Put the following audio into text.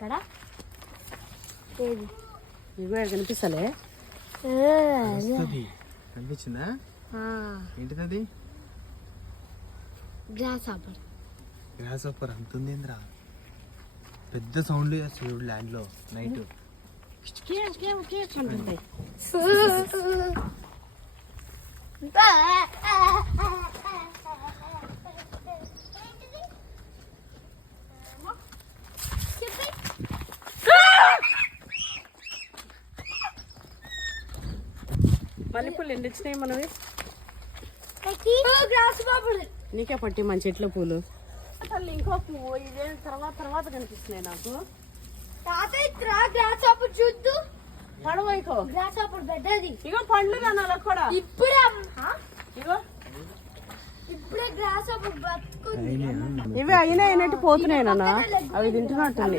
అక్కడ ఏది? ఇగో ఇక్కడ కనిపిస్తలే. కనిపించిందా? ఆ, ఏంటిది గ్రాస్ ఆపర్ గ్రాస్ ఆఫర్ అంత ఉందేంద్రా పెద్ద సౌండ్ చేస్తుంది ల్యాండ్లో నైట్ అంటుంది మల్లెపూలు ఎన్ని వచ్చినాయి మనవి? నీకే పట్టి మన చెట్ల పూలు. అసలు ఇంకో పువ్వు ఇదే తర్వాత తర్వాత కనిపిస్తున్నాయి నాకు. చూద్దు. పడవైకో గ్రాస్ ఆపర్ పెద్దది. ఇగో పండ్లు కూడా? ఇప్పుడే ఇగో. ఇప్పుడే గ్రాస్ ఆపర్ బతుకుంది. ఇవి అయినా అయినట్టు పోతున్నాయి నాన్న. అవి తింటున్నట్టుంది.